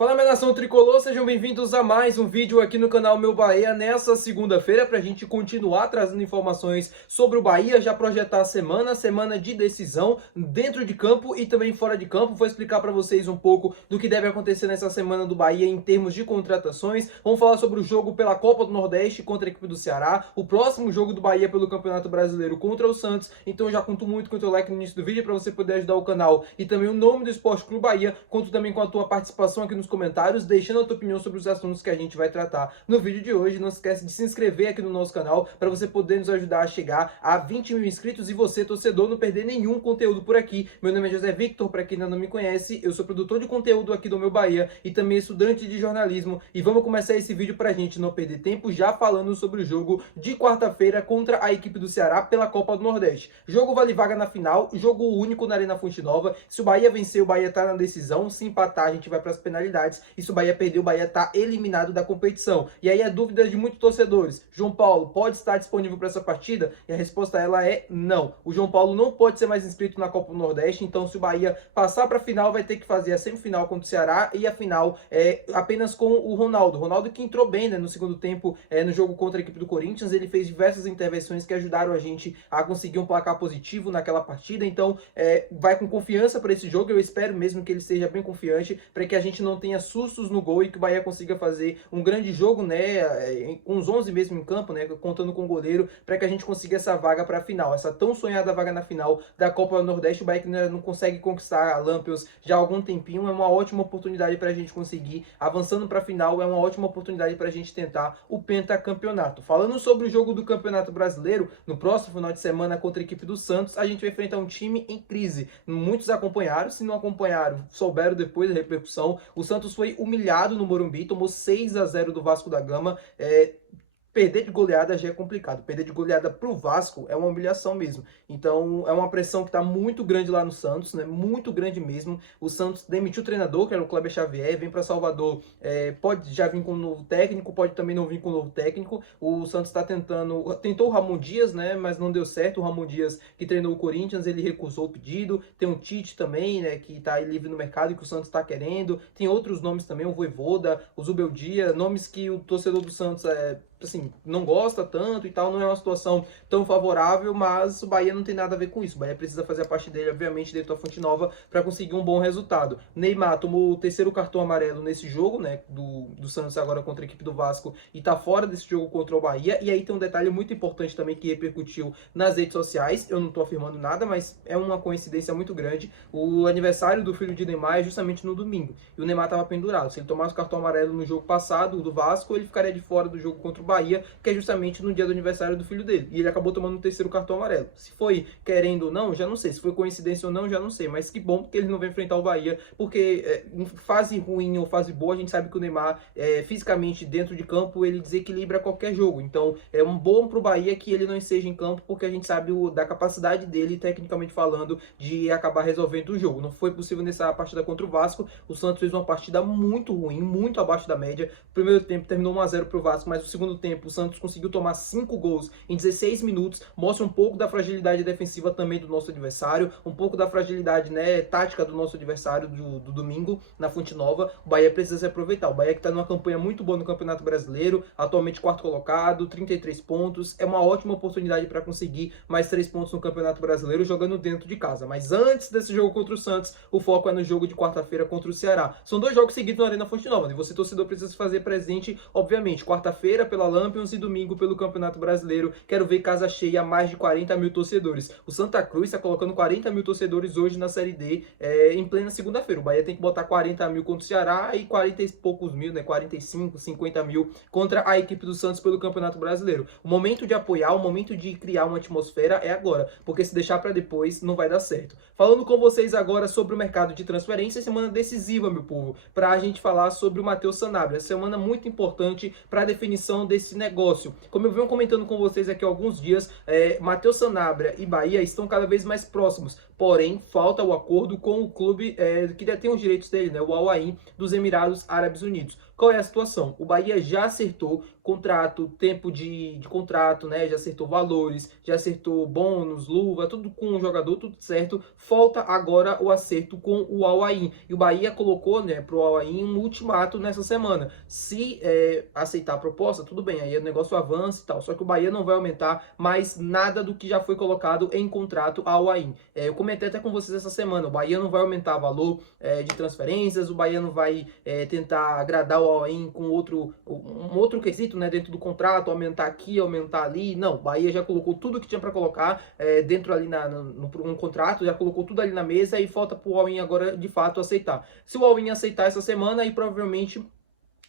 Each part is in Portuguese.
Fala, minha nação tricolor, sejam bem-vindos a mais um vídeo aqui no canal Meu Bahia nessa segunda-feira para a gente continuar trazendo informações sobre o Bahia, já projetar a semana de decisão dentro de campo e também fora de campo. Vou explicar para vocês um pouco do que deve acontecer nessa semana do Bahia em termos de contratações. Vamos falar sobre o jogo pela Copa do Nordeste contra a equipe do Ceará, o próximo jogo do Bahia pelo Campeonato Brasileiro contra o Santos. Então eu já conto muito com o teu like no início do vídeo para você poder ajudar o canal e também o nome do Esporte Clube Bahia. Conto também com a tua participação aqui nos comentários, deixando a tua opinião sobre os assuntos que a gente vai tratar no vídeo de hoje. Não esquece de se inscrever aqui no nosso canal para você poder nos ajudar a chegar a 20 mil inscritos e você, torcedor, não perder nenhum conteúdo por aqui. Meu nome é José Victor, para quem ainda não me conhece, eu sou produtor de conteúdo aqui do Meu Bahia e também estudante de jornalismo. E vamos começar esse vídeo para a gente não perder tempo, já falando sobre o jogo de quarta-feira contra a equipe do Ceará pela Copa do Nordeste. Jogo vale vaga na final, jogo único na Arena Fonte Nova. Se o Bahia vencer, o Bahia tá na decisão. Se empatar, a gente vai para as penalidades. E se o Bahia perder, o Bahia tá eliminado da competição. E aí a dúvida de muitos torcedores: João Paulo pode estar disponível para essa partida? E a resposta a ela é não. O João Paulo não pode ser mais inscrito na Copa do Nordeste, então se o Bahia passar para a final, vai ter que fazer a semifinal contra o Ceará e a final apenas com o Ronaldo. Ronaldo que entrou bem, né, no segundo tempo no jogo contra a equipe do Corinthians. Ele fez diversas intervenções que ajudaram a gente a conseguir um placar positivo naquela partida. Então vai com confiança para esse jogo. Eu espero mesmo que ele seja bem confiante para que a gente não tenha sustos no gol e que o Bahia consiga fazer um grande jogo, né, com os 11 mesmo em campo, né, contando com o goleiro, para que a gente consiga essa vaga para a final, essa tão sonhada vaga na final da Copa do Nordeste. O Bahia que não consegue conquistar a Lampions já há algum tempinho, é uma ótima oportunidade para a gente conseguir, avançando para a final, é uma ótima oportunidade para a gente tentar o pentacampeonato. Falando sobre o jogo do Campeonato Brasileiro, no próximo final de semana contra a equipe do Santos, a gente vai enfrentar um time em crise. Muitos acompanharam, se não acompanharam, souberam depois da repercussão. O Santos foi humilhado no Morumbi, tomou 6-0 do Vasco da Gama. Perder de goleada já é complicado. Perder de goleada pro Vasco é uma humilhação mesmo. Então é uma pressão que tá muito grande lá no Santos, né? Muito grande mesmo. O Santos demitiu o treinador, que era o Kleber Xavier, vem para Salvador, pode já vir com um novo técnico, pode também não vir com um novo técnico. O Santos tá tentou o Ramon Dias, né? Mas não deu certo. O Ramon Dias, que treinou o Corinthians, ele recusou o pedido. Tem o Tite também, né? Que tá aí livre no mercado e que o Santos tá querendo. Tem outros nomes também, o Vojvoda, o Zubeldia, nomes que o torcedor do Santos assim, não gosta tanto e tal, não é uma situação tão favorável, mas o Bahia não tem nada a ver com isso. O Bahia precisa fazer a parte dele, obviamente, dentro da Fonte Nova para conseguir um bom resultado. Neymar tomou o terceiro cartão amarelo nesse jogo, né, do Santos agora contra a equipe do Vasco, e tá fora desse jogo contra o Bahia. E aí tem um detalhe muito importante também que repercutiu nas redes sociais. Eu não tô afirmando nada, mas é uma coincidência muito grande. O aniversário do filho de Neymar é justamente no domingo, e o Neymar tava pendurado. Se ele tomasse o cartão amarelo no jogo passado do Vasco, ele ficaria de fora do jogo contra o Bahia, que é justamente no dia do aniversário do filho dele. E ele acabou tomando o terceiro cartão amarelo. Se foi querendo ou não, já não sei. Se foi coincidência ou não, já não sei. Mas que bom que ele não vai enfrentar o Bahia, porque em fase ruim ou fase boa, a gente sabe que o Neymar, fisicamente, dentro de campo, ele desequilibra qualquer jogo. Então, é um bom pro Bahia que ele não esteja em campo, porque a gente sabe da capacidade dele, tecnicamente falando, de acabar resolvendo o jogo. Não foi possível nessa partida contra o Vasco. O Santos fez uma partida muito ruim, muito abaixo da média. O primeiro tempo terminou 1-0 pro Vasco, mas o segundo tempo o Santos conseguiu tomar 5 gols em 16 minutos, mostra um pouco da fragilidade defensiva também do nosso adversário, um pouco da fragilidade, né, tática do nosso adversário do domingo na Fonte Nova. O Bahia precisa se aproveitar. O Bahia que está numa campanha muito boa no Campeonato Brasileiro, atualmente quarto colocado, 33 pontos, é uma ótima oportunidade para conseguir mais 3 pontos no Campeonato Brasileiro jogando dentro de casa. Mas antes desse jogo contra o Santos, o foco é no jogo de quarta-feira contra o Ceará. São 2 jogos seguidos na Arena Fonte Nova, e você, torcedor, precisa se fazer presente, obviamente, quarta-feira pela Lampions e domingo pelo Campeonato Brasileiro. Quero ver casa cheia, mais de 40 mil torcedores. O Santa Cruz está colocando 40 mil torcedores hoje na Série D, em plena segunda-feira. O Bahia tem que botar 40 mil contra o Ceará e 40 e poucos mil, né, 45, 50 mil contra a equipe do Santos pelo Campeonato Brasileiro. O momento de apoiar, o momento de criar uma atmosfera é agora, porque se deixar para depois não vai dar certo. Falando com vocês agora sobre o mercado de transferência, semana decisiva, meu povo, para a gente falar sobre o Matheus Sanabria. Semana muito importante para a definição desse negócio. Como eu venho comentando com vocês aqui há alguns dias, Matheus Sanabria e Bahia estão cada vez mais próximos. porém falta o acordo com o clube que detém os direitos dele, né, o Al Ain dos Emirados Árabes Unidos. Qual é a situação? O Bahia já acertou contrato, tempo de contrato, né? Já acertou valores, já acertou bônus, luva, tudo com o jogador, tudo certo. Falta agora o acerto com o Al Ain. E o Bahia colocou, né, pro Al Ain um ultimato nessa semana. Se aceitar a proposta, tudo bem, aí o negócio avança e tal. Só que o Bahia não vai aumentar mais nada do que já foi colocado em contrato ao Ain. Eu comentei até com vocês essa semana, o Bahia não vai aumentar o valor de transferências, o Bahia não vai tentar agradar o Al Ain com um outro quesito, né, dentro do contrato, aumentar aqui, aumentar ali. Não, o Bahia já colocou tudo que tinha para colocar dentro ali no contrato, já colocou tudo ali na mesa e falta para o Al Ain agora de fato aceitar. Se o Al Ain aceitar essa semana, aí provavelmente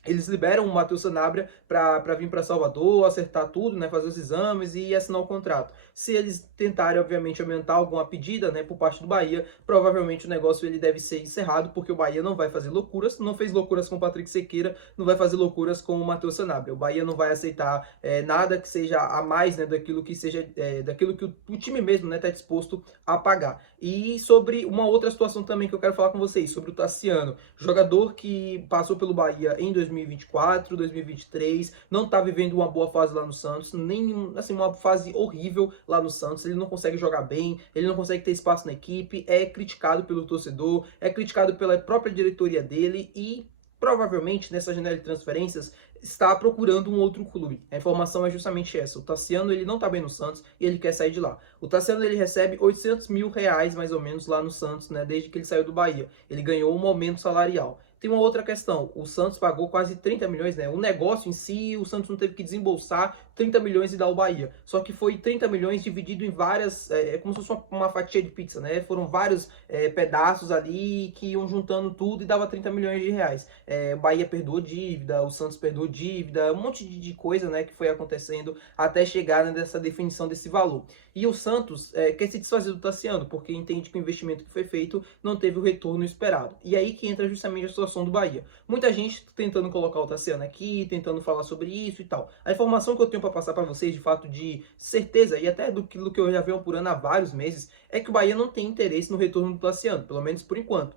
eles liberam o Matheus Sanabria para vir para Salvador, acertar tudo, né, fazer os exames e assinar o contrato. Se eles tentarem, obviamente, aumentar alguma pedida, né, por parte do Bahia, provavelmente o negócio ele deve ser encerrado, porque o Bahia não vai fazer loucuras, não fez loucuras com o Patrick Sequeira, não vai fazer loucuras com o Matheus Sanabria. O Bahia não vai aceitar nada que seja a mais, né, daquilo que seja daquilo que o time mesmo, né, está disposto a pagar. E sobre uma outra situação também que eu quero falar com vocês, sobre o Tassiano, jogador que passou pelo Bahia em 2024, 2023, não tá vivendo uma boa fase lá no Santos, nem assim uma fase horrível lá no Santos, ele não consegue jogar bem, ele não consegue ter espaço na equipe, é criticado pelo torcedor, é criticado pela própria diretoria dele e provavelmente nessa janela de transferências está procurando um outro clube. A informação é justamente essa. O Tassiano ele não tá bem no Santos e ele quer sair de lá. O Tassiano ele recebe 800 mil reais mais ou menos lá no Santos, né, desde que ele saiu do Bahia. Ele ganhou um aumento salarial. Tem uma outra questão, o Santos pagou quase 30 milhões, né? O negócio em si, o Santos não teve que desembolsar 30 milhões e dar ao Bahia. Só que foi 30 milhões dividido em várias, como se fosse uma fatia de pizza, né? Foram vários pedaços ali que iam juntando tudo e dava 30 milhões de reais. O Bahia perdoou dívida, o Santos perdoou dívida, um monte de coisa, né, que foi acontecendo até chegar nessa definição desse valor. E o Santos quer se desfazer do Tassiano, porque entende que o investimento que foi feito não teve o retorno esperado. E aí que entra justamente a situação do Bahia. Muita gente tentando colocar o Tassiano aqui, tentando falar sobre isso e tal. A informação que eu tenho para passar para vocês, de fato, de certeza, e até do que eu já venho apurando há vários meses, é que o Bahia não tem interesse no retorno do Tassiano, pelo menos por enquanto.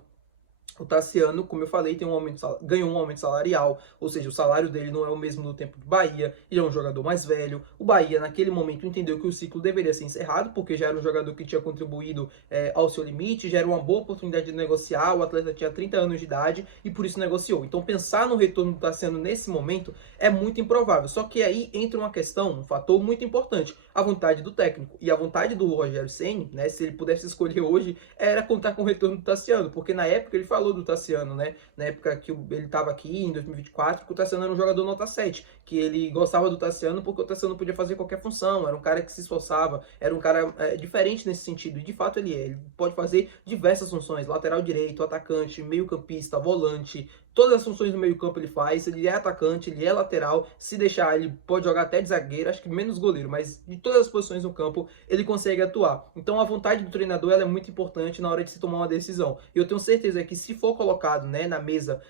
O Tassiano, como eu falei, ganhou um aumento salarial, ou seja, o salário dele não é o mesmo do tempo do Bahia, ele é um jogador mais velho. O Bahia, naquele momento, entendeu que o ciclo deveria ser encerrado, porque já era um jogador que tinha contribuído ao seu limite, já era uma boa oportunidade de negociar, o atleta tinha 30 anos de idade e por isso negociou. Então, pensar no retorno do Tassiano nesse momento é muito improvável. Só que aí entra uma questão, um fator muito importante, a vontade do técnico. E a vontade do Rogério Ceni, né, se ele pudesse escolher hoje, era contar com o retorno do Tassiano, porque na época ele falou do Tassiano, né? Na época que ele estava aqui, em 2024, que o Tassiano era um jogador nota 7, que ele gostava do Tassiano porque o Tassiano podia fazer qualquer função, era um cara que se esforçava, era um cara diferente nesse sentido, e de fato ele pode fazer diversas funções, lateral direito, atacante, meio campista, volante, todas as funções do meio campo ele faz, ele é atacante, ele é lateral, se deixar ele pode jogar até de zagueiro, acho que menos goleiro, mas de todas as posições no campo ele consegue atuar. Então a vontade do treinador ela é muito importante na hora de se tomar uma decisão. E eu tenho certeza que se for colocado, né, na mesa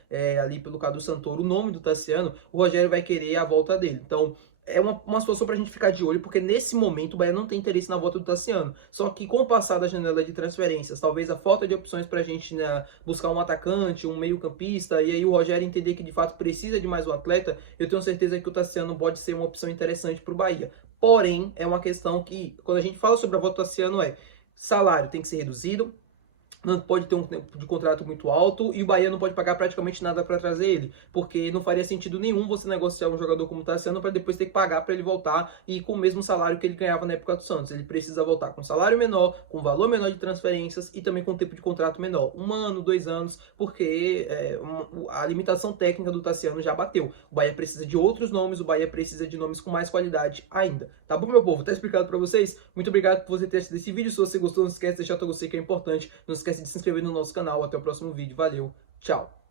ali pelo Cadu Santoro o nome do Tassiano, o Rogério vai querer a volta dele. Então é uma situação pra gente ficar de olho, porque nesse momento o Bahia não tem interesse na volta do Tassiano. Só que com o passar da janela de transferências, talvez a falta de opções pra gente, né, buscar um atacante, um meio campista, e aí o Rogério entender que de fato precisa de mais um atleta, eu tenho certeza que o Tassiano pode ser uma opção interessante pro Bahia. Porém, é uma questão que, quando a gente fala sobre a volta do Tassiano, salário tem que ser reduzido, não pode ter um tempo de contrato muito alto e o Bahia não pode pagar praticamente nada para trazer ele, porque não faria sentido nenhum você negociar um jogador como o Tassiano para depois ter que pagar para ele voltar e com o mesmo salário que ele ganhava na época do Santos. Ele precisa voltar com salário menor, com valor menor de transferências e também com tempo de contrato menor, 1 ano, 2 anos, porque a limitação técnica do Tassiano já bateu. O Bahia precisa de outros nomes, o Bahia precisa de nomes com mais qualidade ainda. Tá bom, meu povo? Tá explicado para vocês? Muito obrigado por você ter assistido esse vídeo. Se você gostou, não esquece de deixar o seu gostei, que é importante. Não esquece de se inscrever no nosso canal. Até o próximo vídeo. Valeu, tchau!